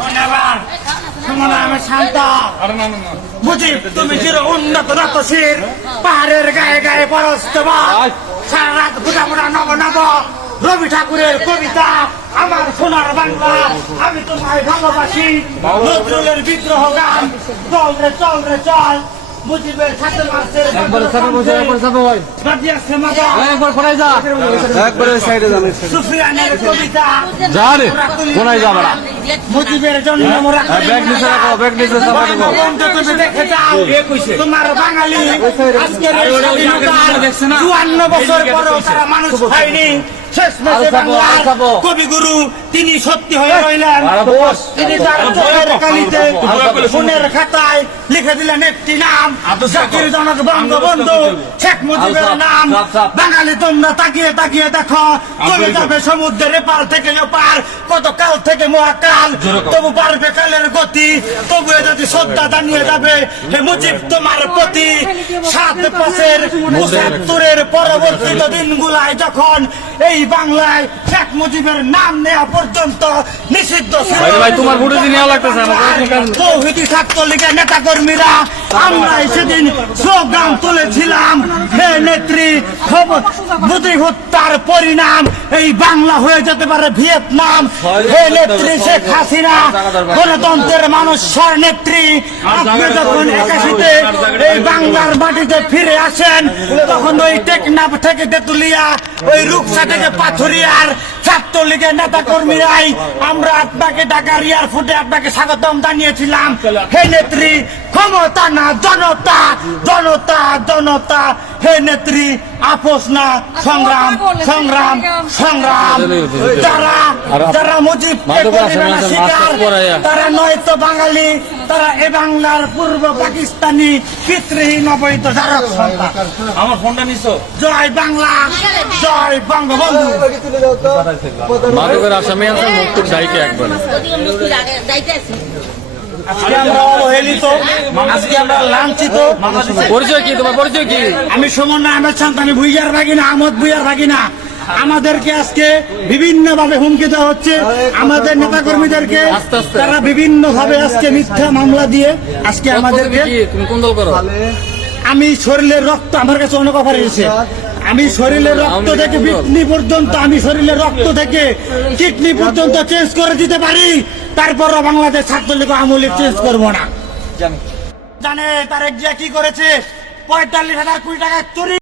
ধন্যবাদ। তোমার নামে শান্ত। মুজিব তুমি চির উন্নত রতশির, পাহাড়ের গায়ে গায়ে পরস্তবাদ, সারা রাত বুঝা বুঝা নব নব রবি ঠাকুরের কবিতা, আমার সোনার বাংলা, আমি তোমায় ভালোবাসি, নজরুলের বিদ্রোহ গান, চল রে চল রে চল, মুজিবের সাথে মাসের সুফিয়ানের কবিতা, মুজিবের জন্য দেখে যাও তোমার বাঙালি আজকের 54 বছর পরও তারা মানুষ হয়নি। শেষমেশে বাংলার কবিগুরু তিনি সত্যি হয়ে রইলেন। তিনি তার চোখের কালিতে খুনের খাতায় লিখে দিলেন একটি নাম, জাতির জনক বঙ্গবন্ধু শেখ মুজিবের নাম। বাঙালি তোমরা তাকিয়ে তাকিয়ে দেখো, চলে যাবে সমুদ্রের এপার থেকে ওপার, কত কাল থেকে মহাকাল, তবু পারবে কালের গতি, তবু যদি শ্রদ্ধা জানিয়ে যাবে হে মুজিব তোমার প্রতি। ৭/৫/৭৫ পরবর্তীত দিনগুলায় যখন এই বাংলায় শেখ মুজিবের নাম নেওয়া পর্যন্ত নিষিদ্ধ ছিল, তৌহিদি ছাত্রলীগের নেতা কর্মীরা আমরা সেদিন স্লোগান তুলেছিলাম, হে নেত্রী মোদি হত্যার পরিণাম এই বাংলা হয়ে যেতে পারে ভিয়েতনাম। হে নেত্রী শেখ হাসিনা গণতন্ত্রের মানুষ নেত্রী, আপনি যখন 81-তে এই বাংলার মাটিতে ফিরে আসেন, তখন ওই টেকনাফ থেকে তেতুলিয়া, ওই রূপসা থেকে পাথুরিয়ার ছাত্রলীগের নেতা কর্মীরাই আমরা আপনাকে ঢাকার এয়ারপোর্টে আপনাকে স্বাগতম জানিয়েছিলাম। হে নেত্রী ক্ষমতা না জনতা, জনতা জনতা, হে নেত্রী আপোষ না সংগ্রাম সংগ্রাম সংগ্রাম। যারা যারা মুজিবকে করিবে না স্বীকার, তারা নয়তো বাঙালি, তারা এ বাংলার পূর্ব পাকিস্তানি পিতৃহীন অবৈধ জারক সন্তান। আমার ফোনটা নিছো। জয় বাংলা, জয় বঙ্গবন্ধু। মাদকের আসামি আছে, মুক্তির দায়ীকে একবার আজকে আমরা অবহেলিত, আজকে আমরা লাঞ্ছিত। পরিচয় কি তোমার? পরিচয় কি? আমি সুমন আহমেদ শান্ত, আমি ভুইয়ার ভাগিনা, আহমদ ভুইয়ার ভাগিনা। আমাদেরকে আজকে বিভিন্ন ভাবে হুমকি দেওয়া হচ্ছে, আমাদের নেতা কর্মীদেরকে তারা বিভিন্ন ভাবে আজকে মিথ্যা মামলা দিয়ে আজকে আমাদেরকে। তুমি কোন দল করো? আমি শরীরের রক্ত, আমার কাছে অনেক অফার এসেছে, আমি শরীরের রক্ত থেকে কিডনি পর্যন্ত, আমি শরীরের রক্ত থেকে কিডনি পর্যন্ত চেঞ্জ করে দিতে পারি, তারপরও বাংলাদেশ ছাত্রলীগ আওয়ামী লীগ চেঞ্জ করবো না। জানে তারেক জিয়া কি করেছে? ৪৫,০০০ কোটি টাকা চুরি